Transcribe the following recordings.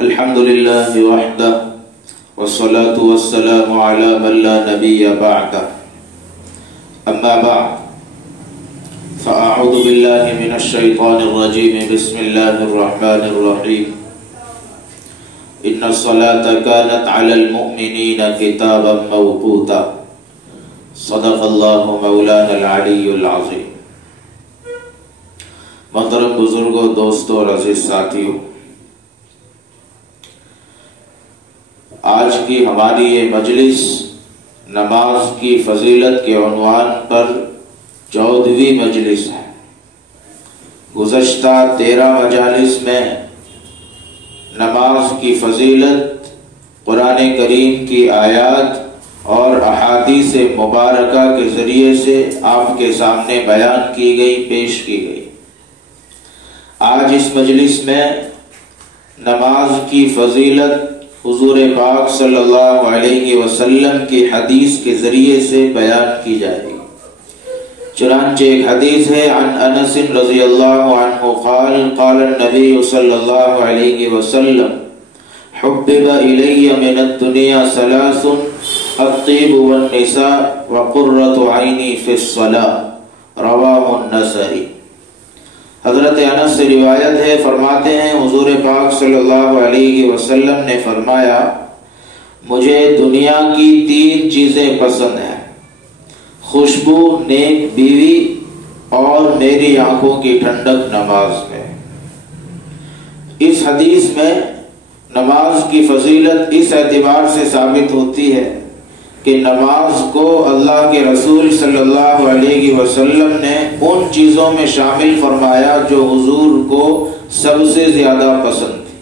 الحمد لله وحده والصلاة والسلام على من لا نبي بعده أما بعد فأعوذ بالله من الشيطان الرجيم بسم الله الرحمن الرحيم إن الصلاة كانت على المؤمنين كتابا موقوتا صدق الله مولانا العلي العظيم۔ محترم بزرگوں، دوستوں اور عزیز ساتھیوں، آج کی ہماری یہ مجلس نماز کی فضیلت کے عنوان پر 14ویں مجلس ہے۔ گزشتہ 13 مجالس میں نماز کی فضیلت قرآن کریم کی آیات اور احادیث مبارکہ کے ذریعے سے آپ کے سامنے بیان کی گئی، پیش کی گئی۔ آج اس مجلس میں نماز کی فضیلت حضور پاک صلی اللہ علیہ وسلم کی حدیث کے ذریعے سے بیان کی جائے گی۔ چنانچہ ایک حدیث ہے، عن انس رضی اللہ عنہ قال قال النبی صلی اللہ علیہ وسلم حبب الی من الدنیا ثلاث الطیب والنساء وقرۃ عینی فی الصلاۃ، رواہ النسائی۔ حضرت انس سے روایت ہے، فرماتے ہیں حضور پاک صلی اللہ علیہ وسلم نے فرمایا، مجھے دنیا کی 3 چیزیں پسند ہیں، خوشبو، نیک بیوی اور میری آنکھوں کی ٹھنڈک نماز میں۔ اس حدیث میں نماز کی فضیلت اس اعتبار سے ثابت ہوتی ہے کہ نماز کو اللہ کے رسول صلی اللہ علیہ وسلم نے ان چیزوں میں شامل فرمایا جو حضور کو سب سے زیادہ پسند تھی۔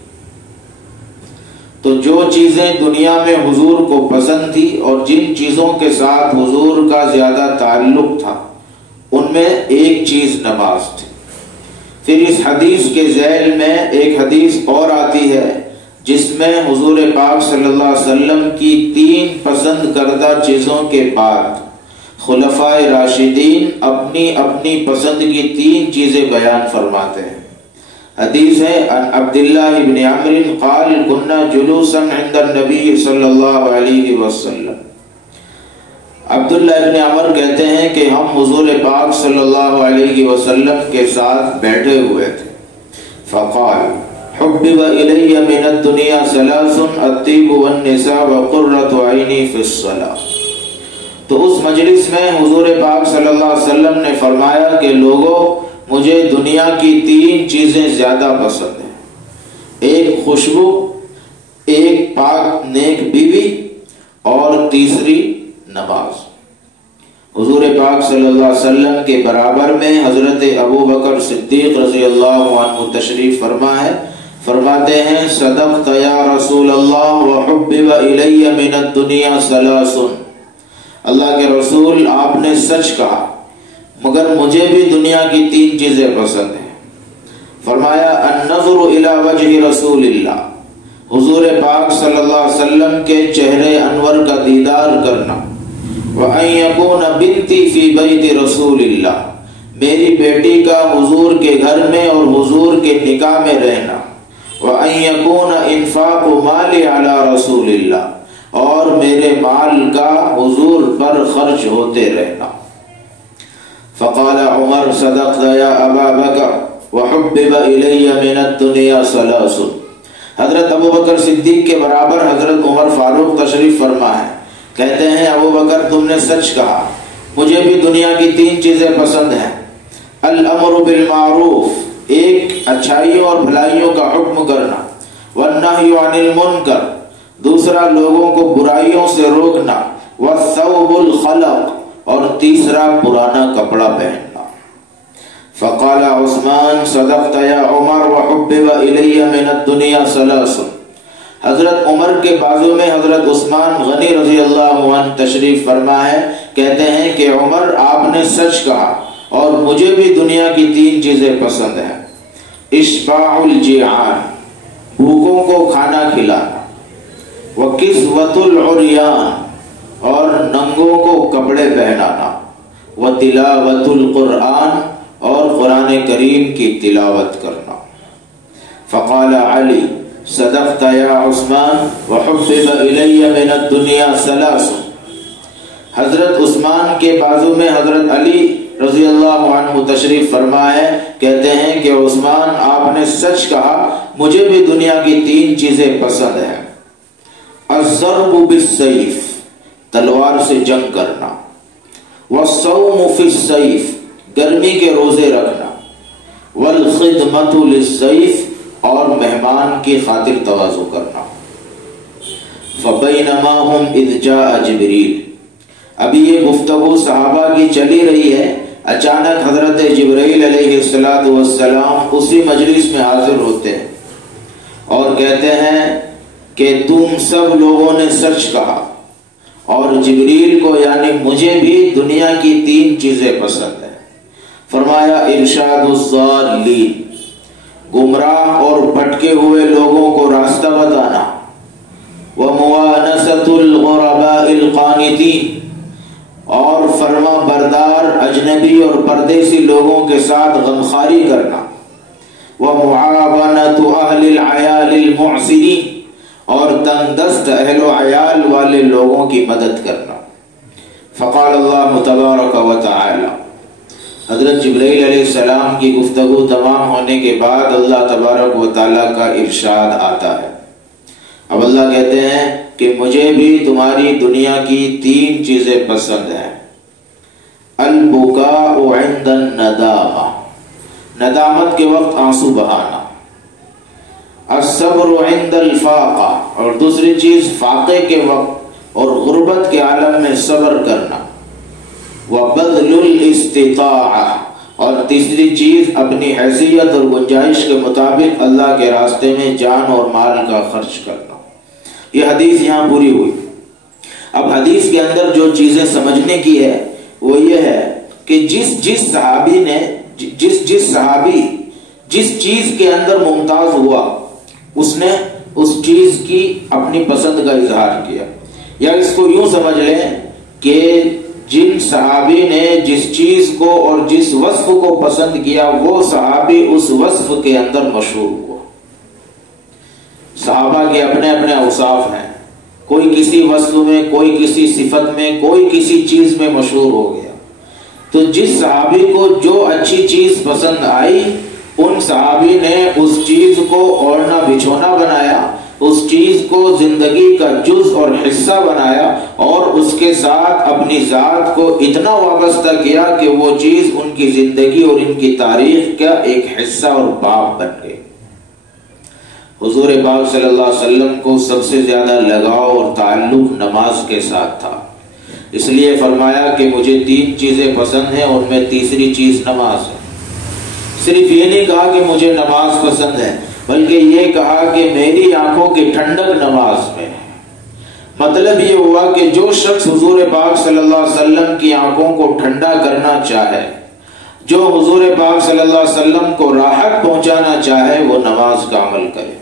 تو جو چیزیں دنیا میں حضور کو پسند تھی اور جن چیزوں کے ساتھ حضور کا زیادہ تعلق تھا، ان میں ایک چیز نماز تھی۔ پھر اس حدیث کے ذیل میں ایک حدیث اور آتی ہے جس میں حضور پاک صلی اللہ علیہ وسلم کی 3 پسند کردہ چیزوں کے بعد خلفائے راشدین اپنی اپنی پسند کی 3 چیزیں بیان فرماتے ہیں۔ حدیث ہے، عن عبداللہ ابن عمرو قال كنا جلوسا عند النبی صلی اللہ علیہ وسلم۔ عبداللہ ابن عمر کہتے ہیں کہ ہم حضور پاک صلی اللہ علیہ وسلم کے ساتھ بیٹھے ہوئے تھے۔ فقال حبب الی من الدنیا ثلاث الطیب والنساء وقرۃ عینی فی الصلاۃ۔ تو اس مجلس میں حضور پاک صلی اللہ علیہ وسلم نے فرمایا کہ لوگوں، مجھے دنیا کی 3 چیزیں زیادہ پسند ہیں، ایک خوشبو، ایک پاک نیک بیوی اور تیسری نماز۔ حضور پاک صلی اللہ علیہ وسلم کے برابر میں حضرت ابو بکر صدیق رضی اللہ عنہ تشریف فرما ہے۔ فرماتے ہیں، صدقت یا رسول اللہ وحبب الی من الدنیا ثلاث۔ اللہ کے رسول، آپ نے سچ کہا، مگر مجھے بھی دنیا کی 3 چیزیں پسند ہیں۔ فرمایا، النظر الی وجہ رسول اللہ، حضور پاک صلی اللہ علیہ وسلم کے چہرے انور کا دیدار کرنا، وَأَن يَكُونَ بِنْتِي فِي بَيْتِ رسول اللہ، میری بیٹی کا حضور کے گھر میں اور حضور کے نکاح میں رہنا، وَأَن يَكُونَ إِنفَاقُ مَالِ عَلَى رسول اللہ، اور میرے مال کا حضور پر خرچ ہوتے رہنا۔ فقال عمر صدقت یا ابا بکر وحبب الی من الدنیا ثلاث۔ حضرت ابو بکر صدیق کے برابر حضرت عمر فاروق تشریف فرما ہے، کہتے ہیں ابو بکر تم نے سچ کہا، مجھے بھی دنیا کی 3 چیزیں پسند ہیں، الامر بالمعروف، ایک اچھائیوں اور بھلائیوں کا حکم کرنا، والنہی عن المنکر، دوسرا لوگوں کو برائیوں سے روکنا، والثوب الخلق، اور تیسرا پرانا کپڑا پہننا۔ فقال عثمان صدقت یا عمر وحبب الی من الدنیا ثلاث۔ حضرت عمر کے بازو میں حضرت عثمان غنی رضی اللہ عنہ تشریف فرما ہے، کہتے ہیں کہ عمر، آپ نے سچ کہا اور مجھے بھی دنیا کی 3 چیزیں پسند ہیں، اشباع الجیعان، بھوکوں کو کھانا کھلانا، وکسوۃ العریان، اور ننگوں کو کپڑے پہنانا، وتلاوۃ القرآن، اور قرآن کریم کی تلاوت کرنا۔ فقال علی صدقت وحبب الی من الدنیا ثلاث۔ حضرت عثمان کے بازو میں حضرت علی رضی اللہ عنہ تشریف فرما ہے، کہتے ہیں کہ عثمان آپ نے سچ کہا، مجھے بھی دنیا کی 3 چیزیں پسند ہیں: الضرب بالسیف، تلوار سے جنگ کرنا، والصوم فی السیف، گرمی کے روزے رکھنا، والخدمۃ للضیف، اور مہمان کی خاطر تواضع کرنا۔ فبینما ہم اذ جاء جبریل، ابھی یہ گفتگو صحابہ کی چلی رہی ہے، اچانک حضرت جبرائیل علیہ السلام اسی مجلس میں حاضر ہوتے ہیں اور کہتے ہیں کہ تم سب لوگوں نے سچ کہا، اور جبریل کو یعنی مجھے بھی دنیا کی 3 چیزیں پسند ہیں۔ فرمایا ارشاد الضالین، گمراہ اور بھٹکے ہوئے لوگوں کو راستہ بتانا، وموانست الغرباء القانتین، اور فرما بردار اجنبی اور پردیسی لوگوں کے ساتھ غمخواری کرنا، ومعاونت اہل العیال المعسرین، اور تنگ دست اہل و عیال والے لوگوں کی مدد کرنا۔ فقال اللہ تبارک و تعالی، حضرت جبرائیل علیہ السلام کی گفتگو تمام ہونے کے بعد اللہ تبارک و تعالی کا ارشاد آتا ہے۔ اب اللہ کہتے ہیں کہ مجھے بھی تمہاری دنیا کی 3 چیزیں پسند ہیں: البکاء عند الندامہ، ندامت کے وقت آنسو بہانا، الصبر عند الفاقہ، اور دوسری چیز فاقے کے وقت اور غربت کے عالم میں صبر کرنا، وبذل الاستطاعہ، اور تیسری چیز اپنی حیثیت اور گنجائش کے مطابق اللہ کے راستے میں جان اور مال کا خرچ کرنا۔ یہ حدیث یہاں پوری ہوئی۔ اب حدیث کے اندر جو چیزیں سمجھنے کی ہے وہ یہ ہے کہ جس صحابی نے جس چیز کے اندر ممتاز ہوا اس نے اس چیز کی اپنی پسند کا اظہار کیا، یا اس کو یوں سمجھ لیں کہ جن صحابی نے جس چیز کو اور جس وصف کو پسند کیا وہ صحابی اس وصف کے اندر مشہور ہوا۔ صحابہ کے اپنے اپنے اوصاف ہیں، کوئی کسی وصف میں، کوئی کسی صفت میں، کوئی کسی چیز میں مشہور ہو گیا۔ تو جس صحابی کو جو اچھی چیز پسند آئی، ان صحابی نے اس چیز کو اوڑھنا بچھونا بنایا، اس چیز کو زندگی کا جز اور حصہ بنایا، اور اس کے ساتھ اپنی ذات کو اتنا وابستہ کیا کہ وہ چیز ان کی زندگی اور ان کی تاریخ کا ایک حصہ اور باب بن گئی۔ حضور پاک صلی اللہ علیہ وسلم کو سب سے زیادہ لگاؤ اور تعلق نماز کے ساتھ تھا، اس لیے فرمایا کہ مجھے 3 چیزیں پسند ہیں اور میں تیسری چیز نماز ہے۔ صرف یہ نہیں کہا کہ مجھے نماز پسند ہے، بلکہ یہ کہا کہ میری آنکھوں کی ٹھنڈک نماز میں ہے۔ مطلب یہ ہوا کہ جو شخص حضور پاک صلی اللہ علیہ وسلم کی آنکھوں کو ٹھنڈا کرنا چاہے، جو حضور پاک صلی اللہ علیہ وسلم کو راحت پہنچانا چاہے، وہ نماز کا عمل کرے،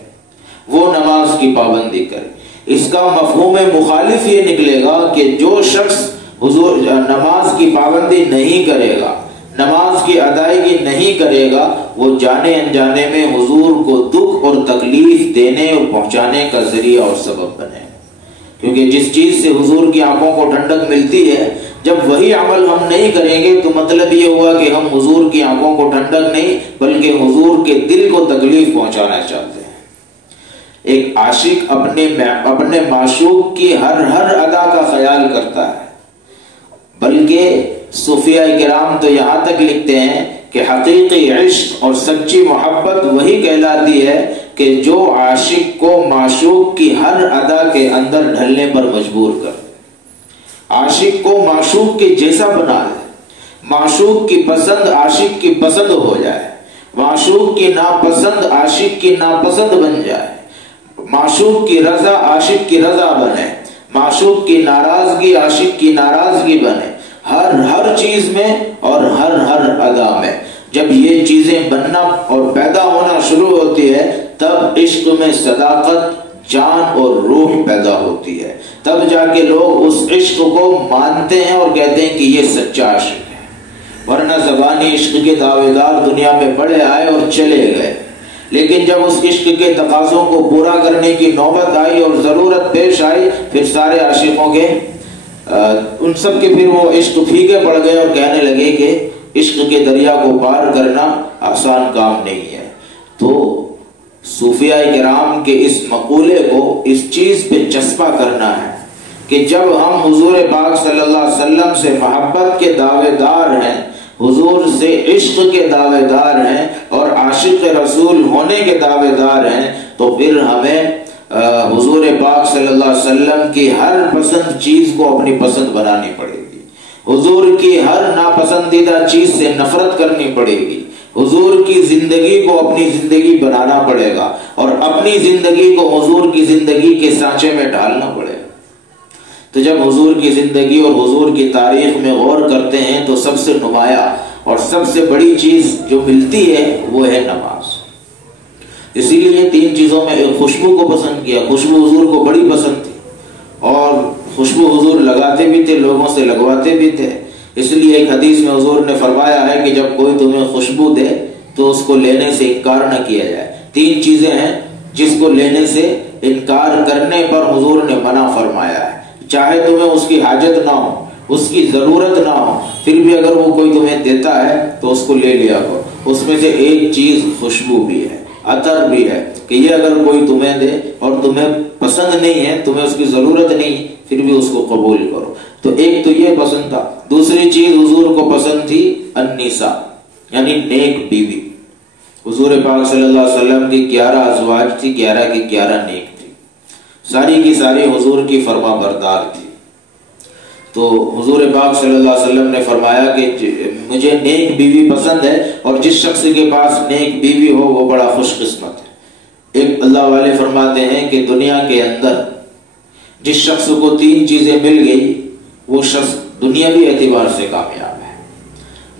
وہ نماز کی پابندی کرے۔ اس کا مفہوم مخالف یہ نکلے گا کہ جو شخص حضور نماز کی پابندی نہیں کرے گا، نماز کی ادائیگی نہیں کرے گا، وہ جانے انجانے میں حضور کو دکھ اور تکلیف دینے اور پہنچانے کا ذریعہ اور سبب بنے۔ کیونکہ جس چیز سے حضور کی آنکھوں کو ٹھنڈک ملتی ہے، جب وہی عمل ہم نہیں کریں گے تو مطلب یہ ہوا کہ ہم حضور کی آنکھوں کو ٹھنڈک نہیں بلکہ حضور کے دل کو تکلیف پہنچانا چاہتے ہیں۔ ایک عاشق اپنے معشوق کی ہر ادا کا خیال کرتا ہے، بلکہ صوفیاء کرام تو یہاں تک لکھتے ہیں کہ حقیقی عشق اور سچی محبت وہی کہلاتی ہے کہ جو عاشق کو معشوق کی ہر ادا کے اندر ڈھلنے پر مجبور کر، عاشق کو معشوق کے جیسا بنا دے، معشوق کی پسند عاشق کی پسند ہو جائے، معشوق کی ناپسند عاشق کی ناپسند بن جائے، معشوق کی رضا عاشق کی رضا بنے، معشوق کی ناراضگی عاشق کی ناراضگی بنے، ہر چیز میں اور ہر ادا میں۔ جب یہ چیزیں بننا اور پیدا ہونا شروع ہوتی ہے تب عشق میں صداقت، جان اور روح پیدا ہوتی ہے، تب جا کے لوگ اس عشق کو مانتے ہیں اور کہتے ہیں کہ یہ سچا عاشق ہے۔ ورنہ زبانی عشق کے دعوے دار دنیا میں بڑے آئے اور چلے گئے، لیکن جب اس عشق کے تقاضوں کو پورا کرنے کی نوبت آئی اور ضرورت پیش آئی، پھر سارے عاشقوں کے ان سب کے پھر وہ عشق پھیکے پڑ گئے اور کہنے لگے کہ عشق کے دریا کو پار کرنا آسان کام نہیں ہے۔ تو صوفیاء کرام کے اس مقولے کو اس چیز پہ چسپا کرنا ہے کہ جب ہم حضور پاک صلی اللہ علیہ وسلم سے محبت کے دعوے دار ہیں، حضور سے عشق کے دعوے دار ہیں اور عاشق رسول ہونے کے دعوے دار ہیں، تو پھر ہمیں حضور پاک صلی اللہ علیہ وسلم کی ہر پسند چیز کو اپنی پسند بنانی پڑے گی، حضور کی ہر ناپسندیدہ چیز سے نفرت کرنی پڑے گی، حضور کی زندگی کو اپنی زندگی بنانا پڑے گا اور اپنی زندگی کو حضور کی زندگی کے سانچے میں ڈالنا پڑے گا۔ تو جب حضور کی زندگی اور حضور کی تاریخ میں غور کرتے ہیں تو سب سے نمایاں اور سب سے بڑی چیز جو ملتی ہے وہ ہے نماز۔ اسی لیے 3 چیزوں میں ایک خوشبو کو پسند کیا، خوشبو حضور کو بڑی پسند تھی اور خوشبو حضور لگاتے بھی تھے، لوگوں سے لگواتے بھی تھے۔ اس لیے ایک حدیث میں حضور نے فرمایا ہے کہ جب کوئی تمہیں خوشبو دے تو اس کو لینے سے انکار نہ کیا جائے۔ 3 چیزیں ہیں جس کو لینے سے انکار کرنے پر حضور نے منع فرمایا ہے، چاہے تمہیں اس کی حاجت نہ ہو، اس کی ضرورت نہ ہو، پھر بھی اگر وہ کوئی تمہیں دیتا ہے تو اس کو لے لیا کرو۔ اس میں سے ایک چیز خوشبو بھی ہے، عطر بھی ہے، کہ یہ اگر کوئی تمہیں دے اور تمہیں پسند نہیں ہے، تمہیں اس کی ضرورت نہیں، پھر بھی اس کو قبول کرو۔ تو ایک تو یہ پسند تھا۔ دوسری چیز حضور کو پسند تھی النساء، یعنی نیک بیوی۔ حضور پاک صلی اللہ علیہ وسلم کی 11 ازواج تھی، 11 کی 11 نیک تھی، ساری کی ساری حضور کی فرما بردار تھی۔ تو حضور پاک صلی اللہ علیہ وسلم نے فرمایا کہ مجھے نیک بیوی پسند ہے اور جس شخص کے پاس نیک بیوی ہو وہ بڑا خوش قسمت ہے۔ ایک اللہ والے فرماتے ہیں کہ دنیا کے اندر جس شخص کو 3 چیزیں مل گئی وہ شخص دنیاوی اعتبار سے کامیاب ہے۔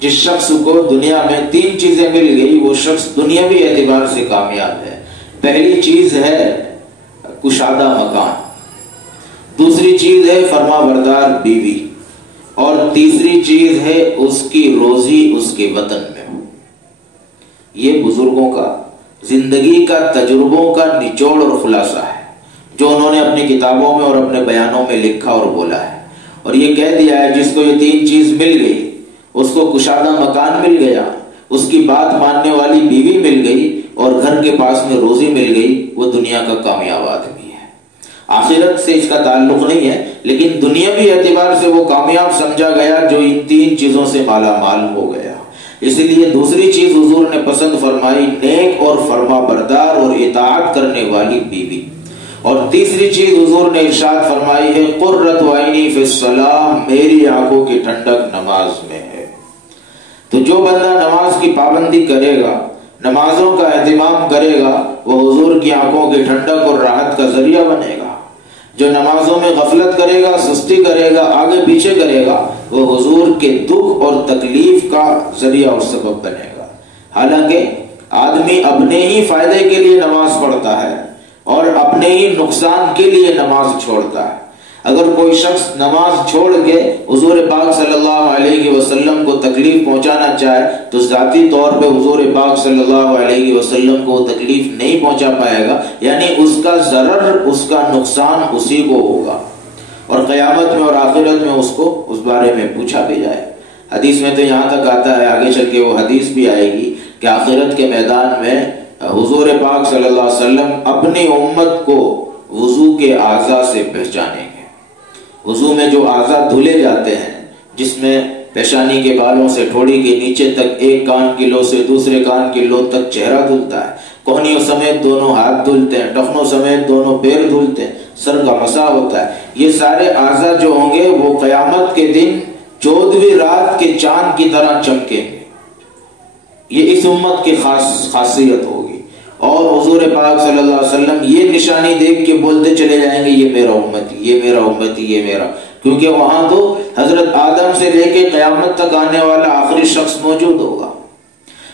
جس شخص کو دنیا میں 3 چیزیں مل گئی وہ شخص دنیاوی اعتبار سے کامیاب ہے۔ پہلی چیز ہے کشادہ مکان، دوسری چیز ہے فرما بردار بیوی، اور تیسری چیز ہے اس کی روزی اس کے وطن میں ہو۔ یہ بزرگوں کا زندگی کا تجربوں کا نچوڑ اور خلاصہ ہے جو انہوں نے اپنی کتابوں میں اور اپنے بیانوں میں لکھا اور بولا ہے، اور یہ کہہ دیا ہے جس کو یہ 3 چیز مل گئی اس کو کشادہ مکان مل گیا، اس کی بات ماننے والی بیوی مل گئی اور گھر کے پاس میں روزی مل گئی، وہ دنیا کا کامیاب آدمی ہے۔ آخرت سے اس کا تعلق نہیں ہے، لیکن دنیاوی اعتبار سے وہ کامیاب سمجھا گیا جو ان 3 چیزوں سے مالا مال ہو گیا۔ اس لیے دوسری چیز حضور نے پسند فرمائی نیک اور فرما بردار اور اطاعت کرنے والی بیوی، اور تیسری چیز حضور نے ارشاد فرمائی ہے قرۃ عینی فی الصلاۃ، میری آنکھوں کی ٹھنڈک نماز میں ہے۔ تو جو بندہ نماز کی پابندی کرے گا، نمازوں کا اہتمام کرے گا، وہ حضور کی آنکھوں کی ٹھنڈک اور راحت کا ذریعہ بنے گا۔ جو نمازوں میں غفلت کرے گا، سستی کرے گا، آگے پیچھے کرے گا، وہ حضور کے دکھ اور تکلیف کا ذریعہ اور سبب بنے گا۔ حالانکہ آدمی اپنے ہی فائدے کے لیے نماز پڑھتا ہے اور اپنے ہی نقصان کے لیے نماز چھوڑتا ہے۔ اگر کوئی شخص نماز چھوڑ کے حضور پاک صلی اللہ علیہ وسلم کو تکلیف پہنچانا چاہے تو ذاتی طور پہ حضور پاک صلی اللہ علیہ وسلم کو تکلیف نہیں پہنچا پائے گا، یعنی اس کا ضرر، اس کا نقصان اسی کو ہوگا، اور قیامت میں اور آخرت میں اس کو اس بارے میں پوچھا بھی جائے۔ حدیث میں تو یہاں تک آتا ہے، آگے چل کے وہ حدیث بھی آئے گی کہ آخرت کے میدان میں حضور پاک صلی اللہ علیہ وسلم اپنی امت کو وضو کے اعضاء سے پہچانیں گے۔ وضو میں جو اعضاء دھلے جاتے ہیں، جس میں پیشانی کے بالوں سے ٹھوڑی کے نیچے تک ایک کان کی لو سے دوسرے کان کی لو تک چہرہ دھلتا ہے، کوہنیوں سمیت دونوں ہاتھ دھلتے ہیں، ٹخنوں سمیت دونوں پیر دھلتے ہیں، سر کا مسح ہوتا ہے، یہ سارے اعضاء جو ہوں گے وہ قیامت کے دن 14ویں رات کے چاند کی طرح چمکیں گے۔ یہ اس امت کی خاصیت ہوگی، اور حضور پاک صلی اللہ علیہ وسلم یہ نشانی دیکھ کے بولتے چلے جائیں گے یہ میرا امتی، یہ میرا امتی، یہ میرا، کیونکہ وہاں تو حضرت آدم سے لے کے قیامت تک آنے والا آخری شخص موجود ہوگا۔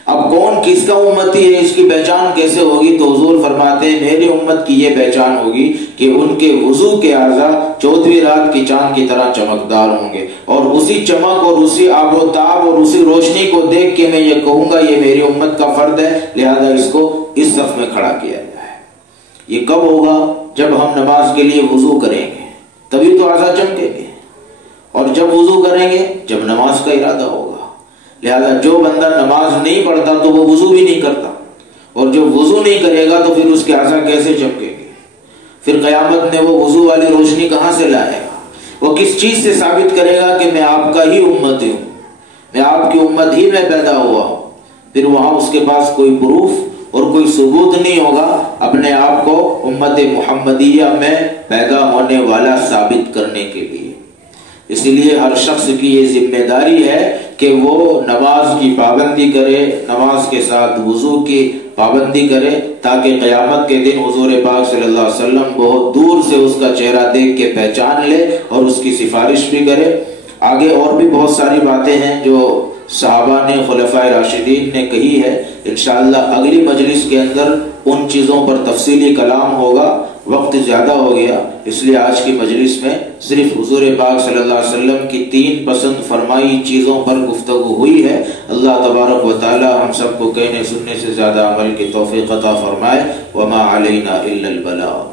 اب کون کس کا امتی ہے اس کی پہچان کیسے ہوگی؟ تو حضور فرماتے ہیں میری امت کی یہ پہچان ہوگی کہ ان کے وضو کے اعضاء 14ویں رات کی چاند کی طرح چمکدار ہوں گے، اور اسی چمک اور اسی آب و تاب اور اسی روشنی کو دیکھ کے میں یہ کہوں گا یہ میری امت کا فرد ہے، لہذا اس کو اس صف میں کھڑا کیا جائے۔ یہ کب ہوگا؟ جب ہم نماز کے لیے وضو کریں گے، تبھی تو اعضاء چمکیں گے، اور جب وضو کریں گے جب نماز کا ارادہ ہوگا۔ لہذا جو بندہ نماز نہیں پڑھتا تو وہ وضو بھی نہیں کرتا، اور جو وضو نہیں کرے گا تو پھر اس کے اعضاء کیسے چمکیں گے؟ پھر قیامت میں وہ وضو والی روشنی کہاں سے لائے گا؟ وہ کس چیز سے ثابت کرے گا کہ میں آپ کا ہی امت ہوں، میں آپ کی امت ہی میں پیدا ہوا ہوں؟ پھر وہاں اس کے پاس کوئی پروف اور کوئی ثبوت نہیں ہوگا اپنے آپ کو امت محمدیہ میں پیدا ہونے والا ثابت کرنے کے لیے۔ اسی لیے ہر شخص کی یہ ذمہ داری ہے کہ وہ نماز کی پابندی کرے، نماز کے ساتھ وضو کی پابندی کرے، تاکہ قیامت کے دن حضور پاک صلی اللہ علیہ وسلم بہت دور سے اس کا چہرہ دیکھ کے پہچان لے اور اس کی سفارش بھی کرے۔ آگے اور بھی بہت ساری باتیں ہیں جو صحابہ نے، خلفائے راشدین نے کہی ہے، انشاءاللہ اگلی مجلس کے اندر ان چیزوں پر تفصیلی کلام ہوگا۔ وقت زیادہ ہو گیا، اس لیے آج کی مجلس میں صرف حضور پاک صلی اللہ علیہ وسلم کی 3 پسند فرمائی چیزوں پر گفتگو ہوئی ہے۔ اللہ تبارک و تعالی ہم سب کو کہنے سننے سے زیادہ عمل کی توفیق عطا فرمائے۔ وما علینا الا البلاغ۔